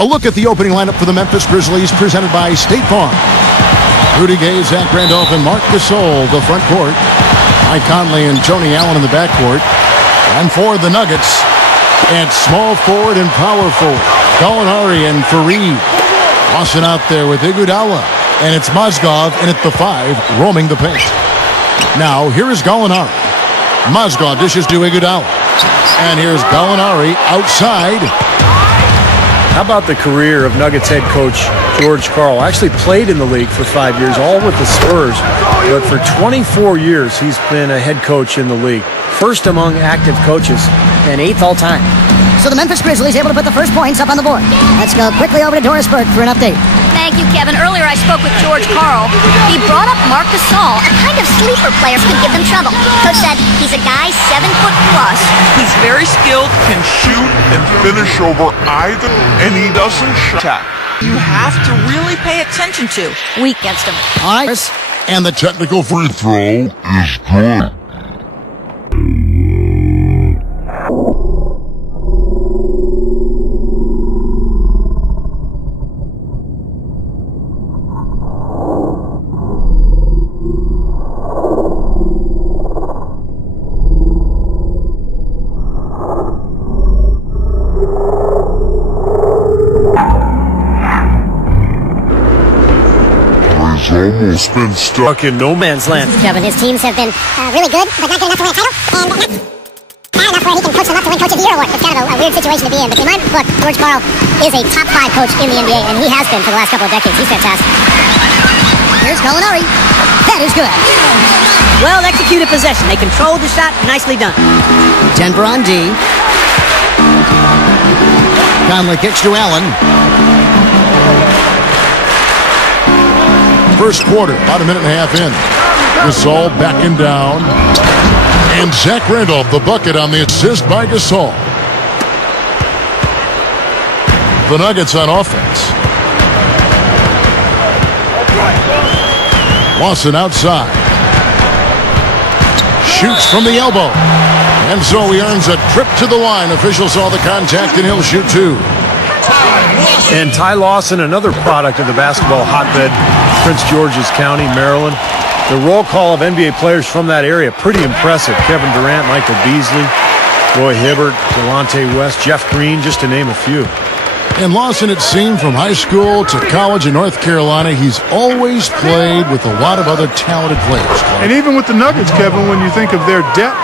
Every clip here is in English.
A look at the opening lineup for the Memphis Grizzlies, presented by State Farm. Rudy Gay, Zach Randolph, and Marc Gasol, the front court. Mike Conley and Tony Allen in the backcourt. And for the Nuggets, and small forward and power forward, Gallinari and Fareed. Lawson out there with Iguodala. And it's Mozgov in at the 5, roaming the paint. Now, here is Gallinari. Mozgov dishes to Iguodala. And here's Gallinari outside. How about the career of Nuggets head coach George Karl? Actually played in the league for 5 years, all with the Spurs. But for 24 years, he's been a head coach in the league. First among active coaches. And 8th all time. So the Memphis Grizzlies able to put the first points up on the board. Let's go quickly over to Doris Burke for an update. Thank you, Kevin. Earlier I spoke with George Karl. He brought up Marc Gasol, a kind of sleeper player who could give them trouble. Coach said he's a guy 7 foot plus. He's very skilled, can shoot and finish over either, and he doesn't shot. You have to really pay attention to. Weak against him. All right. And the technical free throw is good. Almost been stuck in no man's land. Kevin, his teams have been really good, but not good enough to win a title, and not enough where he can coach them up to win Coach of the Year award. It's kind of a weird situation to be in, but in my book, George Karl is a top 5 coach in the NBA, and he has been for the last couple of decades. He's fantastic. Here's Gallinari. That is good. Well executed possession. They controlled the shot. Nicely done. Denver on D. Conley kicks to Allen. First quarter, about a minute and a half in. Gasol backing down. And Zach Randolph, the bucket on the assist by Gasol. The Nuggets on offense. Lawson outside. Shoots from the elbow. And so he earns a trip to the line. Officials saw the contact, and he'll shoot 2. And Ty Lawson, another product of the basketball hotbed, Prince George's County, Maryland. The roll call of NBA players from that area, pretty impressive. Kevin Durant, Michael Beasley, Roy Hibbert, Delonte West, Jeff Green, just to name a few. And Lawson, it seemed, from high school to college in North Carolina, he's always played with a lot of other talented players. And even with the Nuggets, Kevin, when you think of their depth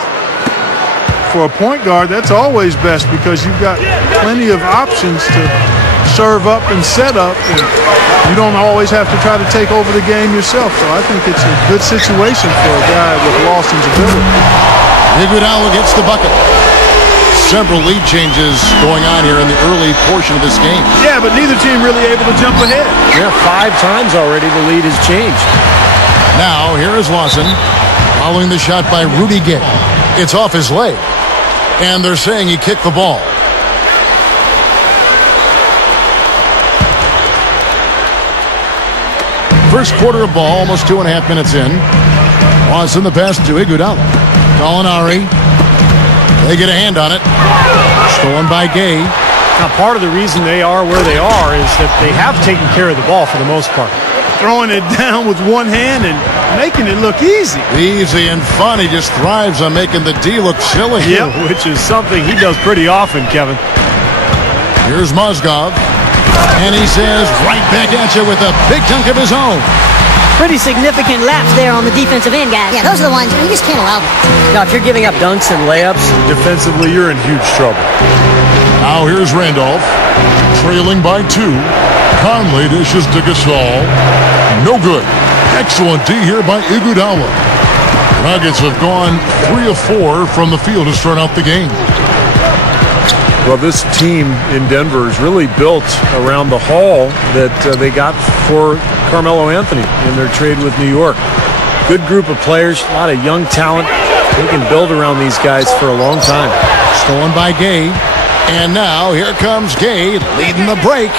for a point guard, that's always best because you've got plenty of options to serve up and set up, and you don't always have to try to take over the game yourself. So I think it's a good situation for a guy with Lawson's ability. Iguodala gets the bucket. Several lead changes going on here in the early portion of this game. Yeah, but neither team really able to jump ahead. Yeah, 5 times already the lead has changed. Now, here is Lawson following the shot by Rudy Gay. It's off his leg, and they're saying he kicked the ball. First quarter of ball, almost 2.5 minutes in. Lawson the pass to Iguodala. Gallinari. They get a hand on it. Stolen by Gay. Now, part of the reason they are where they are is that they have taken care of the ball for the most part. Throwing it down with one hand and making it look easy. Easy and fun. He just thrives on making the D look silly. Yep, which is something he does pretty often, Kevin. Here's Mozgov. And he says, right back at you with a big chunk of his own. Pretty significant laps there on the defensive end, guys. Yeah, those are the ones you just can't allow them. Now, if you're giving up dunks and layups, defensively, you're in huge trouble. Now here's Randolph, trailing by 2. Conley dishes to Gasol. No good. Excellent D here by Iguodala. Nuggets have gone 3 of 4 from the field to start out the game. Well, this team in Denver is really built around the haul that they got for Carmelo Anthony in their trade with New York. Good group of players, a lot of young talent. They can build around these guys for a long time. Stolen by Gay. And now here comes Gay leading the break.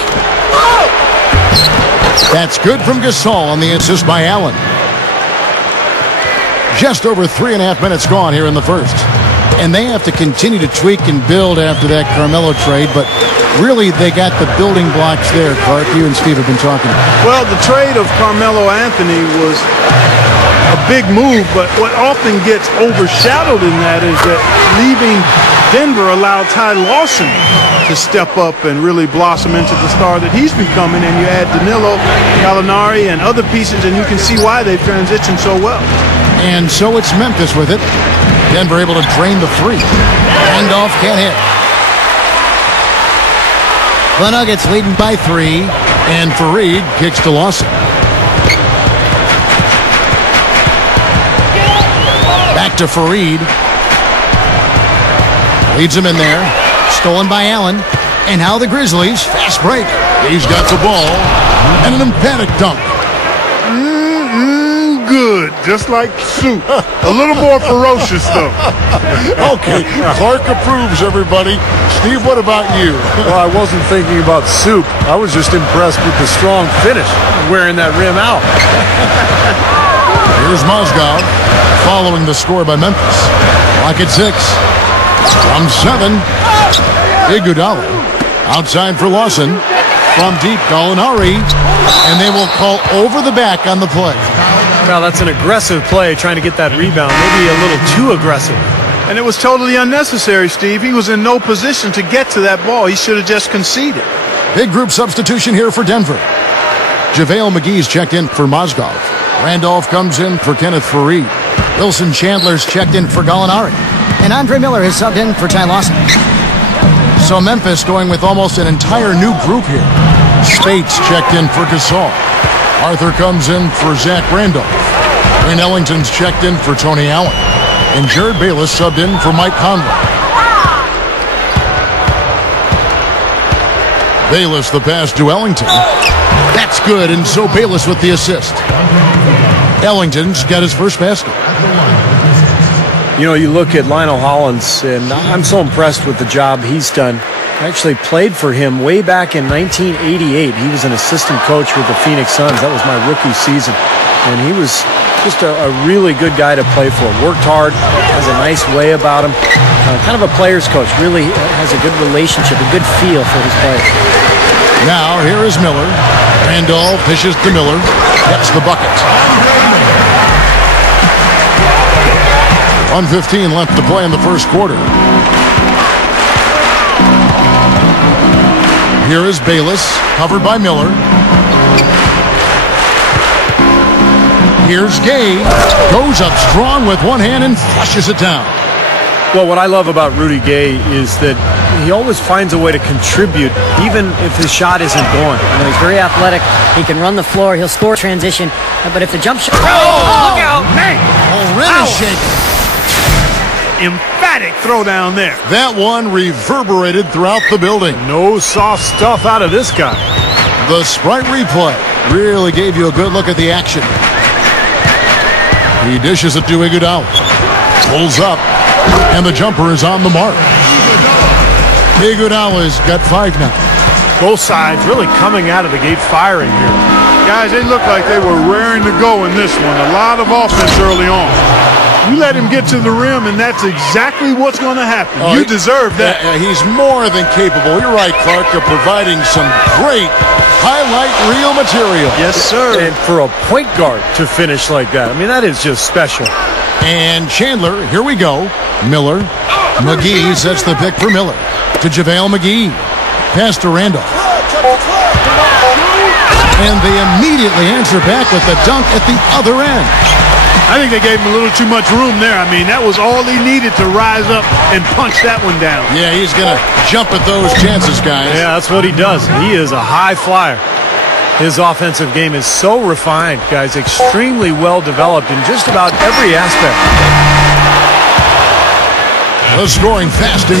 That's good from Gasol on the assist by Allen. Just over 3.5 minutes gone here in the first. And they have to continue to tweak and build after that Carmelo trade, but really they got the building blocks there, Clark. You and Steve have been talking about. Well, the trade of Carmelo Anthony was a big move, but what often gets overshadowed in that is that leaving Denver allowed Ty Lawson to step up and really blossom into the star that he's becoming, and you add Danilo, Gallinari, and other pieces, and you can see why they've transitioned so well. And so it's Memphis with it. Denver able to drain the three. Randolph can't hit. The Nuggets leading by 3, and Fareed kicks to Lawson. Back to Fareed. Leads him in there. Stolen by Allen. And now the Grizzlies. Fast break. He's got the ball. And an emphatic dunk. Good, just like soup. A little more ferocious, though. Okay, Clark approves, everybody. Steve, what about you? Well, I wasn't thinking about soup. I was just impressed with the strong finish, wearing that rim out. Here's Mozgov following the score by Memphis. Clock at 6. From 7, Iguodala. Outside for Lawson. From deep, Gallinari. And they will call over the back on the play. Well, that's an aggressive play, trying to get that rebound. Maybe a little too aggressive. And it was totally unnecessary, Steve. He was in no position to get to that ball. He should have just conceded. Big group substitution here for Denver. JaVale McGee's checked in for Mozgov. Randolph comes in for Kenneth Fareed. Wilson Chandler's checked in for Gallinari. And Andre Miller has subbed in for Ty Lawson. So Memphis going with almost an entire new group here. Spates checked in for Gasol. Arthur comes in for Zach Randolph. Wayne Ellington's checked in for Tony Allen. And Jared Bayless subbed in for Mike Conley. Bayless the pass to Ellington. That's good, and so Bayless with the assist. Ellington's got his first basket. You know, you look at Lionel Hollins, and I'm so impressed with the job he's done. I actually played for him way back in 1988. He was an assistant coach with the Phoenix Suns. That was my rookie season. And he was just a really good guy to play for. Worked hard, has a nice way about him. Kind of a player's coach. Really has a good relationship, a good feel for his players. Now, here is Miller. Randolph pitches to Miller. Gets the bucket. 1:15 left to play in the first quarter. Here is Bayless, covered by Miller. Here's Gay. Goes up strong with one hand and flushes it down. Well, what I love about Rudy Gay is that he always finds a way to contribute, even if his shot isn't going. You know, he's very athletic. He can run the floor. He'll score transition. But if the jump shot... Oh, look out, man! Oh, really shaking. Emphatic throwdown there. That one reverberated throughout the building. No soft stuff out of this guy. The Sprite replay really gave you a good look at the action. He dishes it to Iguodala. Pulls up, and the jumper is on the mark. Iguodala's got 5 now. Both sides really coming out of the gate firing here. Guys, they look like they were raring to go in this one. A lot of offense early on. You let him get to the rim, and that's exactly what's going to happen. You deserve that. He's more than capable. You're right, Clark, of providing some great highlight reel material. Yes, sir. And for a point guard to finish like that, I mean, that is just special. And Chandler, here we go. Miller. McGee sets the pick for Miller. To JaVale McGee. Pass to Randolph. And they immediately answer back with the dunk at the other end. I think they gave him a little too much room there. I mean, that was all he needed to rise up and punch that one down. Yeah, he's going to jump at those chances, guys. Yeah, that's what he does. He is a high flyer. His offensive game is so refined, guys, extremely well developed in just about every aspect. The scoring fast and